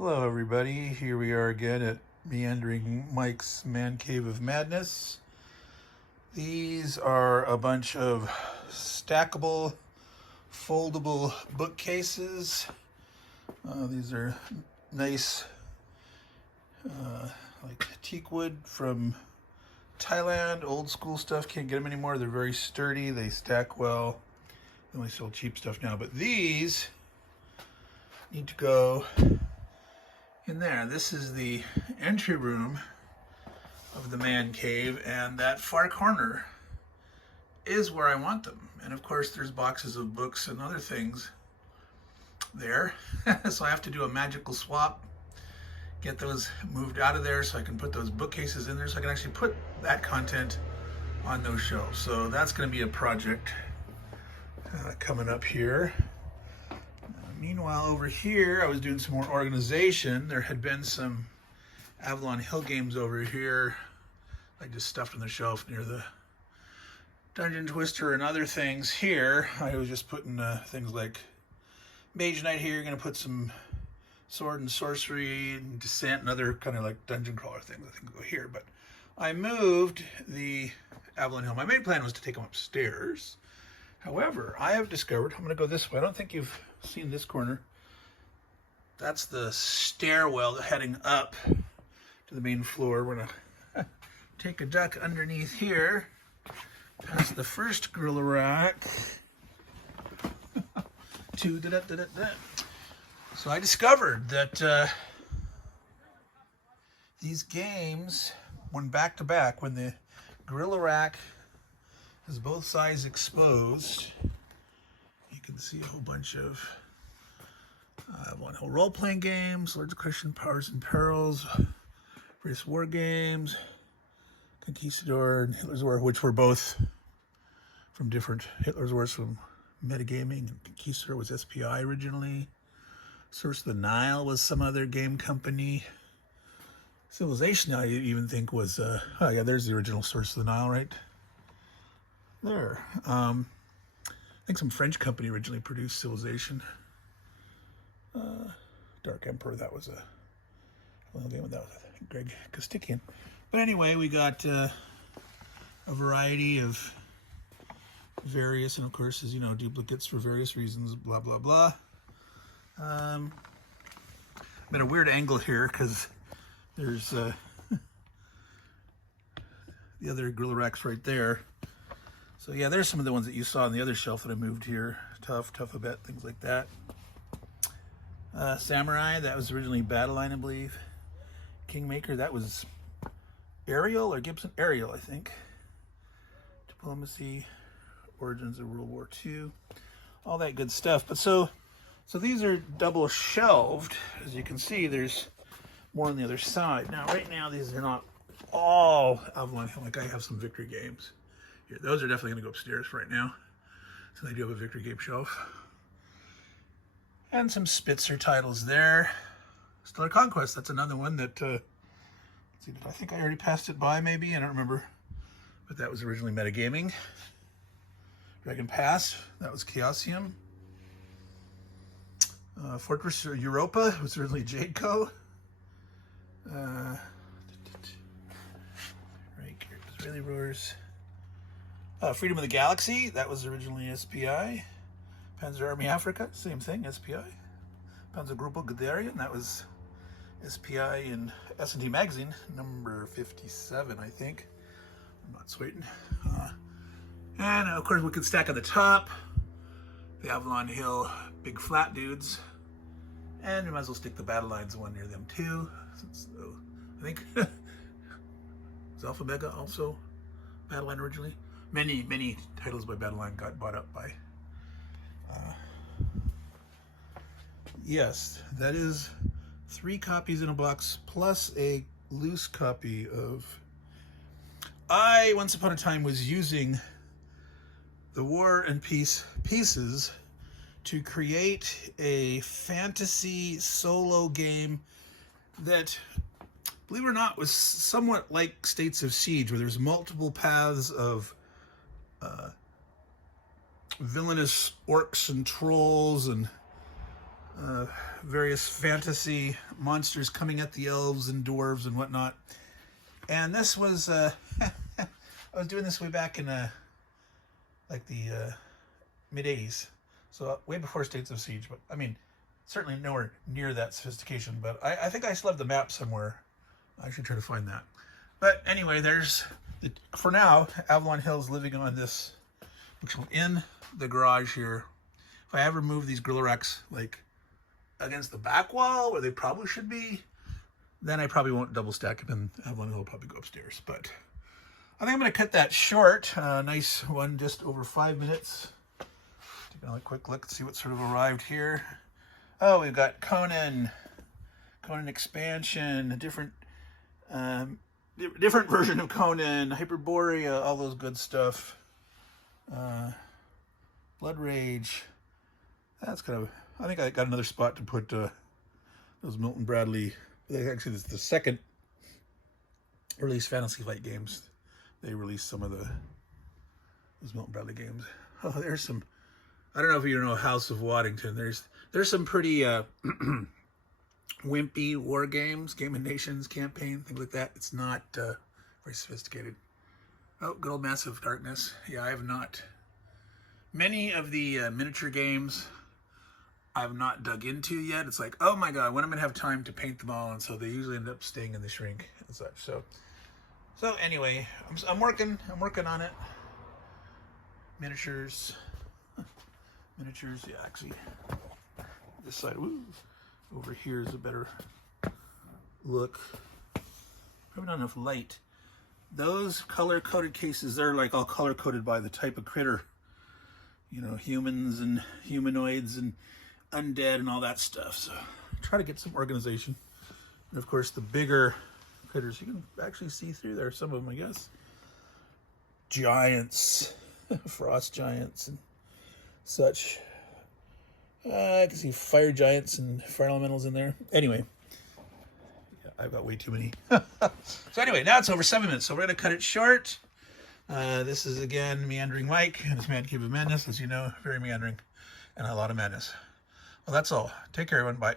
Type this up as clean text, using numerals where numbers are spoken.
Hello, everybody. Here we are again at Meandering Mike's Man Cave of Madness. These are a bunch of stackable, foldable bookcases. These are nice, like teak wood from Thailand. Old school stuff. Can't get them anymore. They're very sturdy. They stack well. They only sell cheap stuff now. But these need to go in there. This is the entry room of the man cave, and that far corner is where I want them. And of course there's boxes of books and other things there. So I have to do a magical swap, get those moved out of there so I can put those bookcases in there so I can actually put that content on those shelves. So that's going to be a project coming up here. Meanwhile, over here, I was doing some more organization. There had been some Avalon Hill games over here, like just stuffed on the shelf near the Dungeon Twister and other things. Here, I was just putting things like Mage Knight here. Going to put some Sword and Sorcery and Descent and other kind of like dungeon crawler things, I think, go here. But I moved the Avalon Hill. My main plan was to take them upstairs. However, I have discovered, I'm going to go this way. I don't think you've seen this corner. That's the stairwell heading up to the main floor. We're going to take a duck underneath here, past the first gorilla rack. So I discovered that these games, when back to back, when the gorilla rack has both sides exposed, you can see a whole bunch of one whole role-playing games, Lords of Christian Powers and Perils, various war games, Conquistador and Hitler's War, which were both from different. Hitler's War from Metagaming, and Conquistador was SPI originally. Source of the Nile was some other game company. Civilization, I even think was, oh yeah, there's the original Source of the Nile right there. I think some French company originally produced Civilization. Dark Emperor, that was a little game, that was Greg Kostikian. But anyway, we got a variety of various, and of course, as you know, duplicates for various reasons, blah, blah, blah. I'm at a weird angle here because there's the other gorilla racks right there. So yeah, there's some of the ones that you saw on the other shelf that I moved here. Tough a bet, things like that. Samurai, that was originally Battleline, I believe. Kingmaker, that was Ariel or Gibson? Ariel, I think. Diplomacy, Origins of World War II, all that good stuff. But so these are double shelved. As you can see, there's more on the other side. Now, right now, these are not all Avalon Hill. Like I have some Victory games here. Those are definitely going to go upstairs for right now. So they do have a Victory game shelf. And some Spitzer titles there. Stellar Conquest, that's another one that, let's see, I think I already passed it by maybe, I don't remember. But that was originally Metagaming. Dragon Pass, that was Chaosium. Fortress Europa was originally Jadeco. Right here, Israeli Roars. Freedom of the Galaxy, that was originally SPI. Panzer Army Africa, same thing, SPI. Panzergruppe Guderian, that was SPI in S&T Magazine, number 57, I think. I'm not certain. And of course, we could stack on the top the Avalon Hill big flat dudes. And we might as well stick the Battle Lines one near them too. Since, I think was Alpha Mega also Battle Line originally. Many titles by Battle Line got bought up by. Yes, that is 3 copies in a box plus a loose copy of. I once upon a time was using the War and Peace pieces to create a fantasy solo game that, believe it or not, was somewhat like States of Siege, where there's multiple paths of villainous orcs and trolls and various fantasy monsters coming at the elves and dwarves and whatnot. And this was, I was doing this way back in like the mid-80s. So way before States of Siege, but I mean, certainly nowhere near that sophistication, but I think I still have the map somewhere. I should try to find that. But anyway, for now, Avalon Hill's living on this bookshelf in the garage here. If I ever move these Gorilla Racks like against the back wall where they probably should be, then I probably won't double stack them and Avalon Hill will probably go upstairs. But I think I'm going to cut that short. Nice one, just over 5 minutes. Take a quick look, see what sort of arrived here. Oh, we've got Conan Expansion, a different version of Conan, Hyperborea, all those good stuff. Blood Rage. That's kind of, I think I got another spot to put those Milton Bradley. Actually, this is the second release Fantasy Flight games. They released some of those Milton Bradley games. Oh, there's some, I don't know if you know House of Waddington. There's some pretty wimpy war games, Game of Nations campaign, things like that. It's not very sophisticated. Oh, good old Massive Darkness. Yeah, I have not. Many of the miniature games I've not dug into yet. It's like, oh my god, when am I gonna have time to paint them all? And so they usually end up staying in the shrink and such. So anyway, I'm working on it. Miniatures, yeah, actually, this side, woo, over here is a better look. Probably not enough light. Those color-coded cases, they're like all color-coded by the type of critter. You know, humans and humanoids and undead and all that stuff. So try to get some organization. And of course, the bigger critters, you can actually see through there, some of them, I guess. Giants, frost giants and such. I can see fire giants and fire elementals in there. Anyway, yeah, I've got way too many. So anyway, now it's over 7 minutes, so we're going to cut it short. This is, again, Meandering Mike and his Mad Cave of Madness. As you know, very meandering and a lot of madness. Well, that's all. Take care, everyone. Bye.